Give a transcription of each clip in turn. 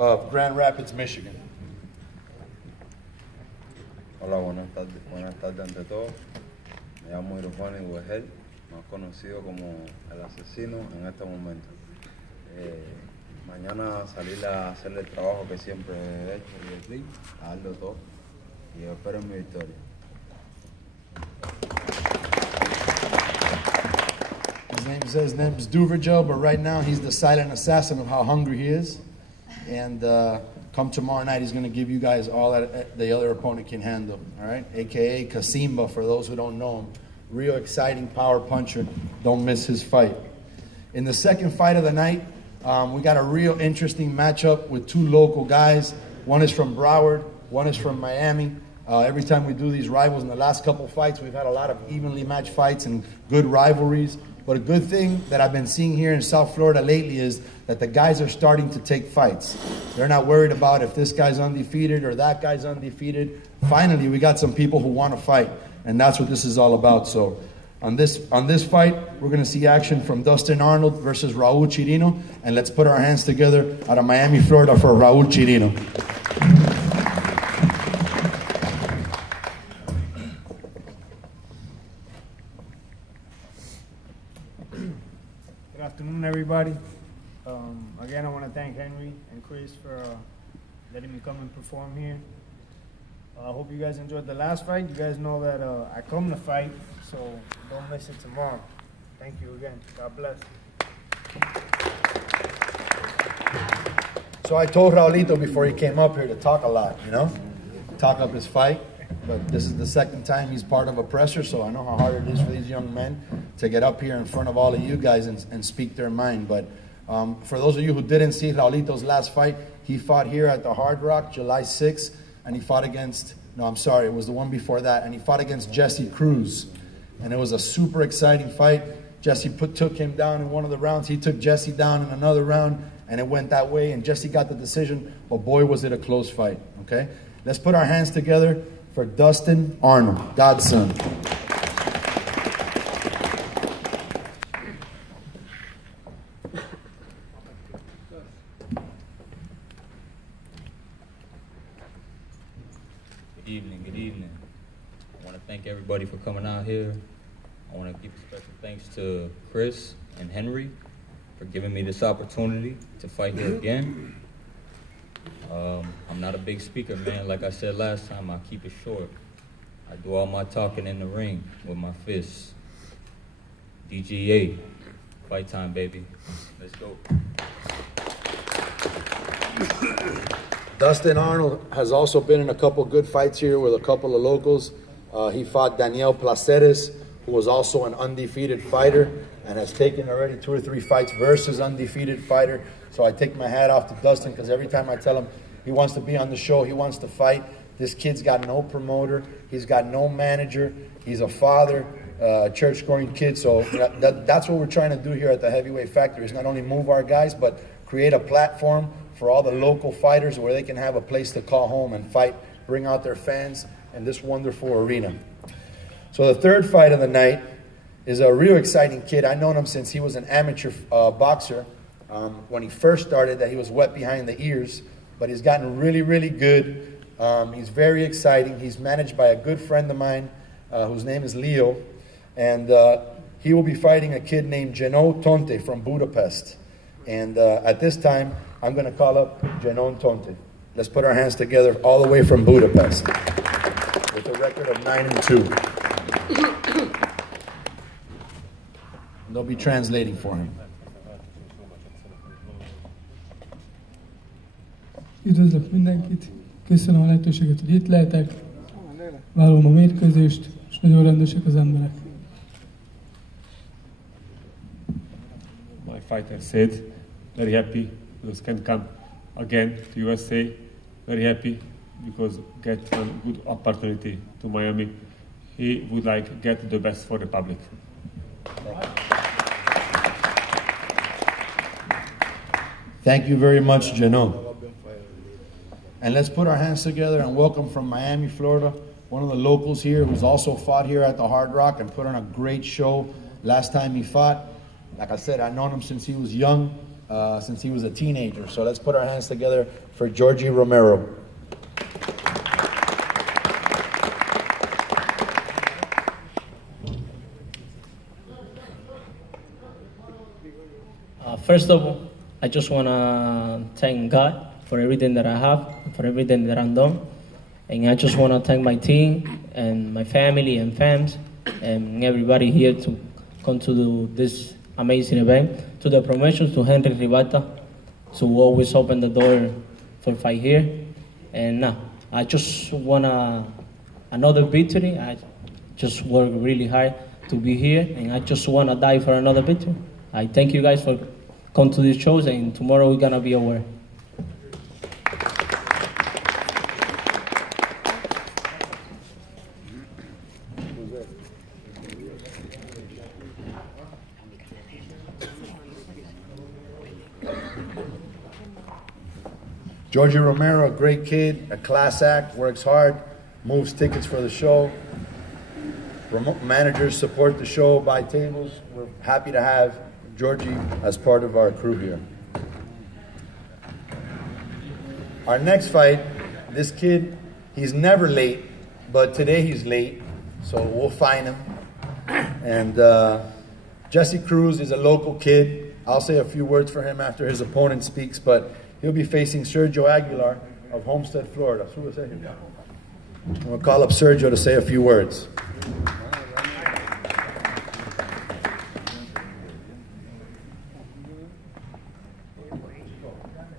of Grand Rapids, Michigan. Hola, buenas tardes ante todo. Me llamo Irofani Guejel, más conocido como el asesino en este momento. Mañana salir a hacer el trabajo que siempre he hecho y a darlo todo y espero mi victoria. His name is Duvergel, but right now he's the silent assassin of how hungry he is. And come tomorrow night, he's going to give you guys all that the other opponent can handle. All right, AKA Kasimba for those who don't know him. Real exciting power puncher. Don't miss his fight. In the second fight of the night, we got a real interesting matchup with two local guys. One is from Broward, one is from Miami. Every time we do these rivals in the last couple fights, we've had a lot of evenly matched fights and good rivalries. But a good thing that I've been seeing here in South Florida lately is that the guys are starting to take fights. They're not worried about if this guy's undefeated or that guy's undefeated. Finally, we got some people who want to fight, and that's what this is all about. So on this fight, we're going to see action from Dustin Arnold versus Raul Chirino, and let's put our hands together out of Miami, Florida for Raul Chirino. Good afternoon, everybody. Again, I want to thank Henry and Chris for letting me come and perform here. I hope you guys enjoyed the last fight. You guys know that I come to fight, so don't miss it tomorrow. Thank you again. God bless. So I told Raulito before he came up here to talk a lot, talk up his fight. But this is the second time he's part of a presser, so I know how hard it is for these young men to get up here in front of all of you guys and speak their mind. But for those of you who didn't see Raulito's last fight, he fought here at the Hard Rock July 6th, and he fought against, it was the one before that, and he fought against Jesse Cruz. And it was a super exciting fight. Jesse took him down in one of the rounds. He took Jesse down in another round, and it went that way, and Jesse got the decision, but boy, was it a close fight, okay? Let's put our hands together for Dustin Arnold, Godson. Good evening. I want to thank everybody for coming out here. I want to give special thanks to Chris and Henry for giving me this opportunity to fight here again. I'm not a big speaker, man. Like I said last time, I keep it short. I do all my talking in the ring with my fists. DGA, fight time, baby. Let's go. Dustin Arnold has also been in a couple good fights here with a couple of locals. He fought Daniel Placeres, who was also an undefeated fighter and has taken already 2 or 3 fights versus undefeated fighter. So I take my hat off to Dustin because every time I tell him he wants to be on the show, he wants to fight. This kid's got no promoter. He's got no manager. He's a father, a church-going kid. So that's what we're trying to do here at the Heavyweight Factory, is not only move our guys, but create a platform for all the local fighters where they can have a place to call home and fight, bring out their fans in this wonderful arena. So the third fight of the night is a real exciting kid. I've known him since he was an amateur boxer. When he first started, that he was wet behind the ears, but he's gotten really, really good. He's very exciting. He's managed by a good friend of mine whose name is Leo, and he will be fighting a kid named Geno Tonte from Budapest. And at this time, I'm going to call up Geno Tonte. Let's put our hands together all the way from Budapest with a record of 9-2. They'll be translating for him. Üdvözlök mindenkit, köszönöm a lehetőséget, hogy itt lehetek, várom a mérkőzést, és nagyon rendesek az emberek. My fighter said, very happy because can come again to USA, very happy because get a good opportunity to Miami. He would like get the best for the public. Thank you very much, Geno. And let's put our hands together and welcome from Miami, Florida, one of the locals here who's also fought here at the Hard Rock and put on a great show last time he fought. Like I said, I've known him since he was young. since he was a teenager. So let's put our hands together for Georgie Romero. First of all, I just want to thank God for everything that I have, for everything that I'm done. And I just want to thank my team and my family and fans and everybody here to come to this amazing event. To the promotions, to Henry Ribalta, to always open the door for fight here. And now, I just want another victory. I just work really hard to be here, and I just want to die for another victory. I thank you guys for coming to these shows, and tomorrow we're going to be aware. Georgie Romero, a great kid, a class act, works hard, moves tickets for the show. Managers support the show, buy tables. We're happy to have Georgie as part of our crew here. Our next fight, this kid, he's never late, but today he's late, so we'll fine him. And Jesse Cruz is a local kid. I'll say a few words for him after his opponent speaks, but he'll be facing Sergio Aguilar of Homestead, Florida. I'm going to call up Sergio to say a few words.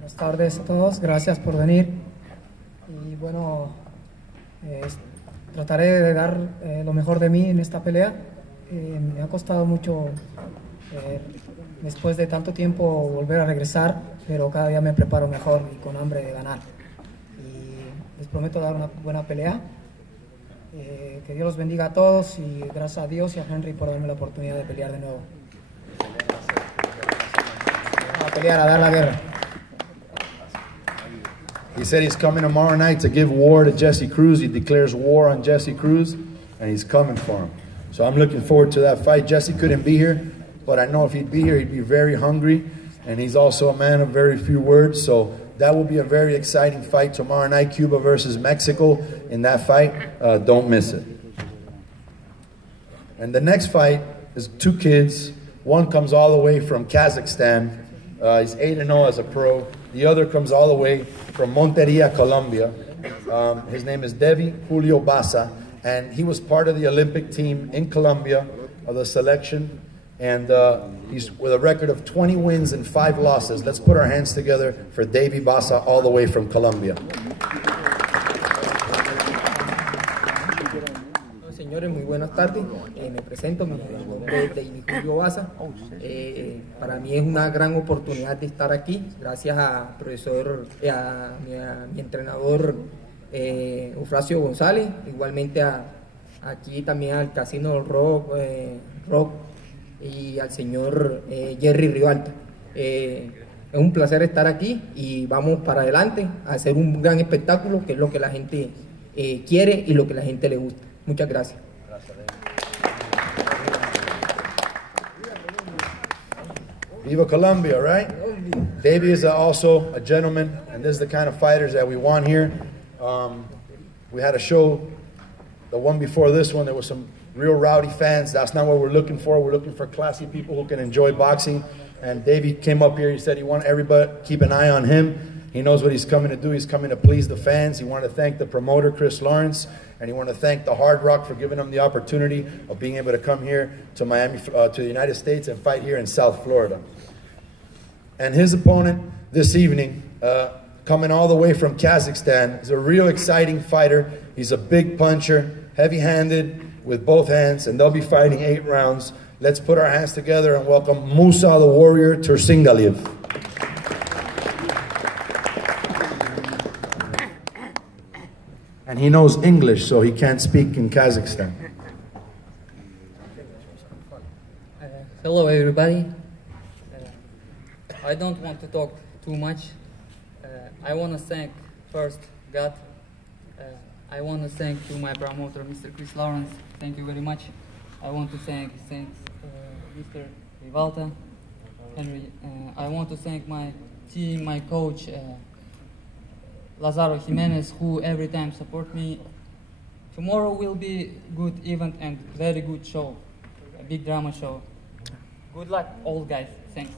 Buenas tardes a todos, gracias por venir. Y bueno, trataré de dar lo mejor de mí en esta pelea. Me ha costado mucho, después de tanto tiempo, volver a regresar, pero cada día me preparo mejor y con hambre de ganar. Y les prometo dar una buena pelea. Que Dios los bendiga a todos y gracias a Dios y a Henry por darme la oportunidad de pelear de nuevo. A pelear, a dar la guerra. He said he's coming tomorrow night to give war to Jesse Cruz. He declares war on Jesse Cruz, and he's coming for him. So I'm looking forward to that fight. Jesse couldn't be here, but I know if he'd be here, he'd be very hungry, and he's also a man of very few words. So that will be a very exciting fight tomorrow night, Cuba versus Mexico. In that fight, don't miss it. And the next fight is two kids. One comes all the way from Kazakhstan. He's 8-0 as a pro. The other comes all the way from Monteria, Colombia. His name is Devi Julio Basa, and he was part of the Olympic team in Colombia of the selection. And he's with a record of 20 wins and 5 losses. Let's put our hands together for Devi Basa all the way from Colombia. Señores, muy buenas tardes. Me presento, mi nombre es David Julio Baza. Para mí es una gran oportunidad de estar aquí, gracias a profesor, a mi entrenador Eufrasio González, igualmente aquí también al Casino Rock y al señor Jerry Ribalta. Es un placer estar aquí y vamos para adelante a hacer un gran espectáculo, que es lo que la gente quiere y lo que la gente le gusta. Muchas gracias. Viva Colombia, right? Davey is also a gentleman, and this is the kind of fighters that we want here. We had a show, the one before this one, there was some real rowdy fans. That's not what we're looking for. We're looking for classy people who can enjoy boxing. And Davey came up here, he said he wanted everybody to keep an eye on him. He knows what he's coming to do. He's coming to please the fans. He wanted to thank the promoter, Chris Lawrence, and he wanted to thank the Hard Rock for giving him the opportunity of being able to come here to Miami, to the United States and fight here in South Florida. And his opponent this evening, coming all the way from Kazakhstan, is a real exciting fighter. He's a big puncher, heavy-handed with both hands, and they'll be fighting 8 rounds. Let's put our hands together and welcome Musa the Warrior Tursingaliev. And he knows English, so he can't speak in Kazakhstan. Hello, everybody. I don't want to talk too much. I want to thank first God. I want to thank to my promoter, Mr. Chris Lawrence. Thank you very much. I want to thank Mr. Rivalta, Henry. I want to thank my team, my coach, Lazaro Jimenez, who every time support me. Tomorrow will be good event and very good show, a big drama show. Good luck, all guys. Thanks.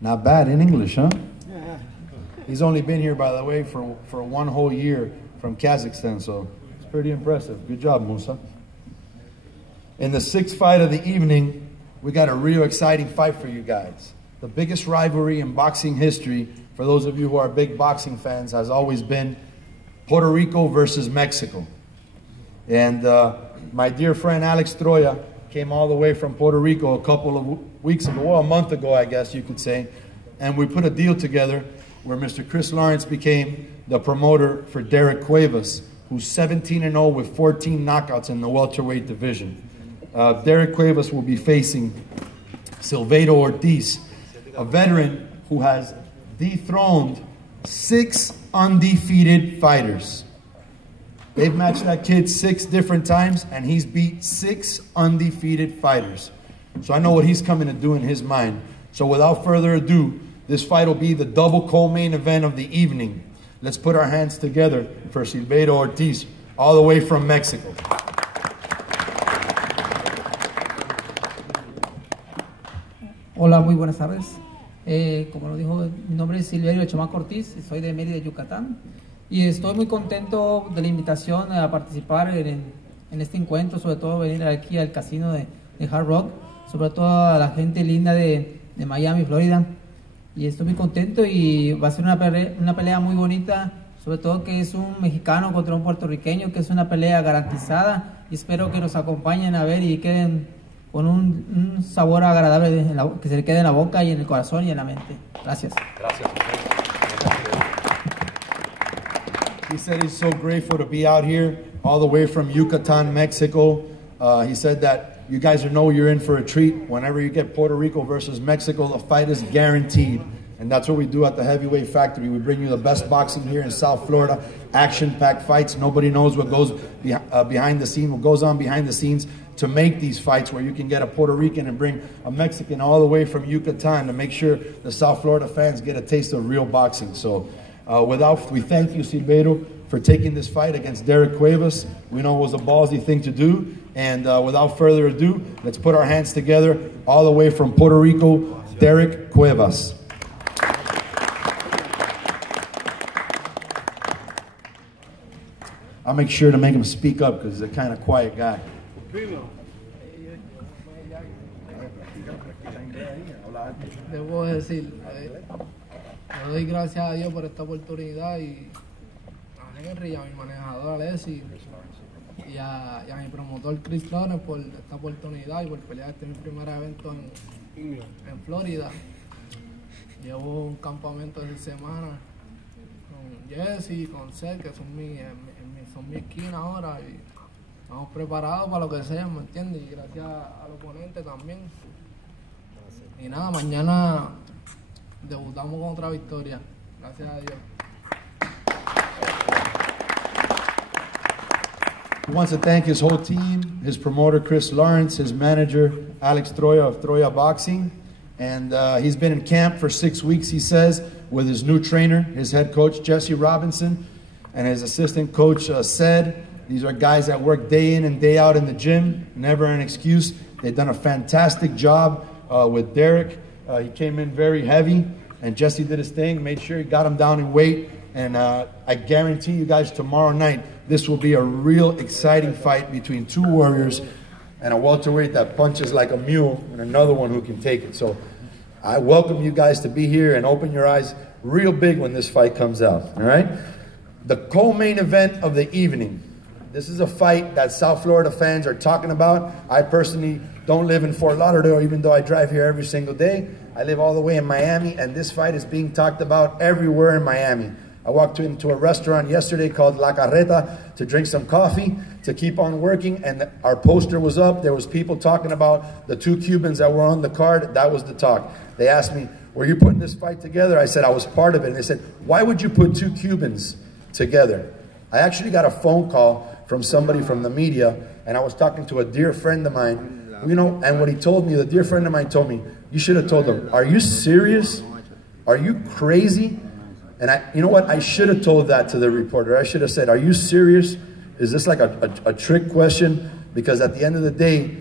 Not bad in English, huh? He's only been here, by the way, for 1 whole year from Kazakhstan, so it's pretty impressive. Good job, Musa. In the 6th fight of the evening, we got a real exciting fight for you guys. The biggest rivalry in boxing history, for those of you who are big boxing fans, has always been Puerto Rico versus Mexico. And my dear friend Alex Troya came all the way from Puerto Rico a couple of weeks ago, well, a month ago, I guess you could say. And we put a deal together where Mr. Chris Lawrence became the promoter for Derek Cuevas, who's 17-0 with 14 knockouts in the welterweight division. Derek Cuevas will be facing Silvedo Ortiz, a veteran who has dethroned 6 undefeated fighters. They've matched that kid 6 different times, and he's beat 6 undefeated fighters. So I know what he's coming to do in his mind. So without further ado, this fight will be the double co-main event of the evening. Let's put our hands together for Silvedo Ortiz, all the way from Mexico. Hola, muy buenas tardes. Como lo dijo, mi nombre es Silverio Chamaco Ortiz, soy de Mérida, Yucatán. Y estoy muy contento de la invitación a participar en este encuentro, sobre todo venir aquí al casino de Hard Rock, sobre todo a la gente linda de Miami, Florida. Y estoy muy contento y va a ser una pelea muy bonita, sobre todo que es un mexicano contra un puertorriqueño, que es una pelea garantizada, y espero que nos acompañen a ver y queden con un sabor agradable que se le quede en la boca y en el corazón y en la mente. Gracias. Gracias. He said he's so grateful to be out here, all the way from Yucatan, Mexico. He said that you guys know you're in for a treat. Whenever you get Puerto Rico versus Mexico, the fight is guaranteed. And that's what we do at the Heavyweight Factory. We bring you the best boxing here in South Florida, action-packed fights. Nobody knows what goes behind the scenes, what goes on behind the scenes to make these fights, where you can get a Puerto Rican and bring a Mexican all the way from Yucatan to make sure the South Florida fans get a taste of real boxing. So we thank you, Silvedo, for taking this fight against Derek Cuevas. We know it was a ballsy thing to do. And without further ado, let's put our hands together all the way from Puerto Rico, Derek Cuevas. I'll make sure to make him speak up because he's a kind of quiet guy. Debo decir, le doy gracias a Dios por esta oportunidad y a Henry, a mi manejador Alessi y a mi promotor Chris Lawrence por esta oportunidad y por pelear mi primer evento en Florida. Llevo un campamento de 6 semanas con Jesse y con Seth, que son mi esquina ahora, y estamos preparados para lo que sea, ¿me entiendes? Y gracias al oponente también. Y nada, mañana debutamos con otra victoria. Gracias a Dios. He wants to thank his whole team, his promoter Chris Lawrence, his manager Alex Troya of Troya Boxing. And he's been in camp for 6 weeks, he says, with his new trainer, his head coach Jesse Robinson, and his assistant coach Sed. These are guys that work day in and day out in the gym, never an excuse. They've done a fantastic job with Derek. He came in very heavy, and Jesse did his thing, made sure he got him down in weight. And I guarantee you guys tomorrow night, this will be a real exciting fight between 2 warriors and a welterweight that punches like a mule and another one who can take it. So I welcome you guys to be here and open your eyes real big when this fight comes out, all right? The co-main event of the evening. This is a fight that South Florida fans are talking about. I personally don't live in Fort Lauderdale, even though I drive here every single day. I live all the way in Miami, and this fight is being talked about everywhere in Miami. I walked into a restaurant yesterday called La Carreta to drink some coffee, to keep on working, and our poster was up. There was people talking about the 2 Cubans that were on the card. That was the talk. They asked me, were you putting this fight together? I said, I was part of it. And they said, why would you put 2 Cubans together? I actually got a phone call from somebody from the media, and I was talking to a dear friend of mine, you know, and what he told me, the dear friend of mine told me, you should have told him, are you serious? Are you crazy? And you know what? I should have told that to the reporter. I should have said, are you serious? Is this like a trick question? Because at the end of the day,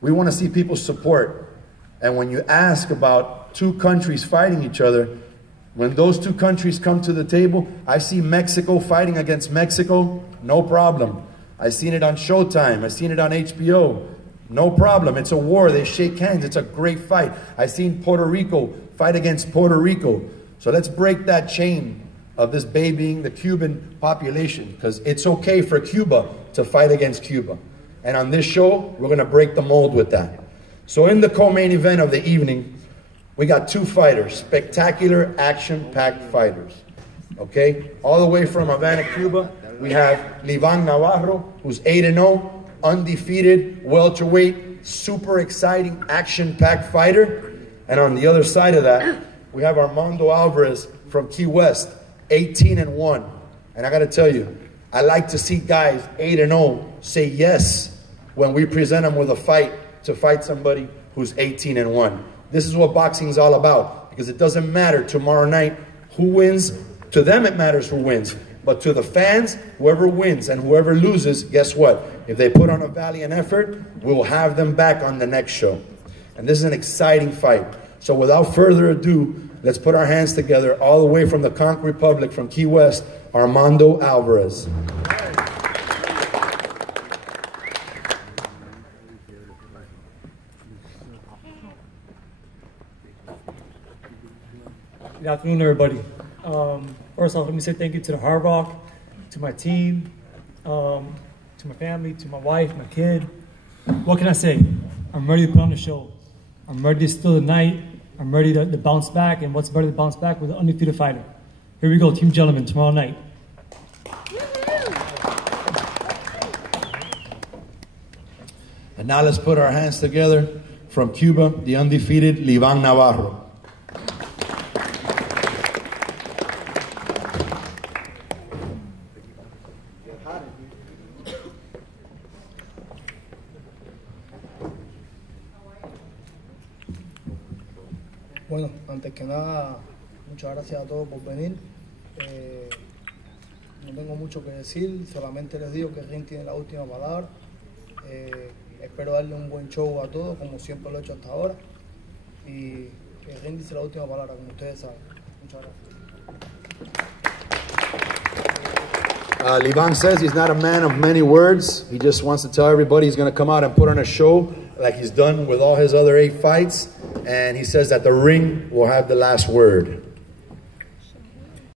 we want to see people's support. And when you ask about two countries fighting each other, when those two countries come to the table, I see Mexico fighting against Mexico, no problem. I've seen it on Showtime. I've seen it on HBO. No problem. It's a war. They shake hands. It's a great fight. I've seen Puerto Rico fight against Puerto Rico. So let's break that chain of this babying the Cuban population, because it's okay for Cuba to fight against Cuba. And on this show, we're going to break the mold with that. So in the co-main event of the evening, we got two fighters, spectacular, action-packed fighters. Okay? All the way from Havana, Cuba, we have Navarro, who's 8-0, undefeated, welterweight, super exciting, action-packed fighter. And on the other side of that, we have Armando Alvarez from Key West, 18-1. And I got to tell you, I like to see guys 8-0 say yes when we present them with a fight to fight somebody who's 18-1. This is what boxing is all about, because it doesn't matter tomorrow night who wins. To them, it matters who wins. But to the fans, whoever wins and whoever loses, guess what? If they put on a valiant effort, we will have them back on the next show. And this is an exciting fight. So without further ado, let's put our hands together all the way from the Conch Republic, from Key West, Armando Alvarez. Good afternoon, everybody. First off, let me say thank you to the Hard Rock, to my team, to my family, to my wife, my kid. What can I say? I'm ready to put on the show. I'm ready to steal the night. I'm ready to bounce back, and what's better to bounce back with an undefeated fighter? Here we go, Team Gentlemen, tomorrow night. And now let's put our hands together from Cuba, the undefeated Navarro. Bueno, antes que nada, muchas gracias a todos por venir. No tengo mucho que decir, solamente les digo que el ring tiene la última palabra. Espero darle un buen show a todos, como siempre lo he hecho hasta ahora. Y el ring dice la última palabra, como ustedes saben. Muchas gracias. Livan says he's not a man of many words. He just wants to tell everybody he's going to come out and put on a show like he's done with all his other 8 fights. And he says that the ring will have the last word.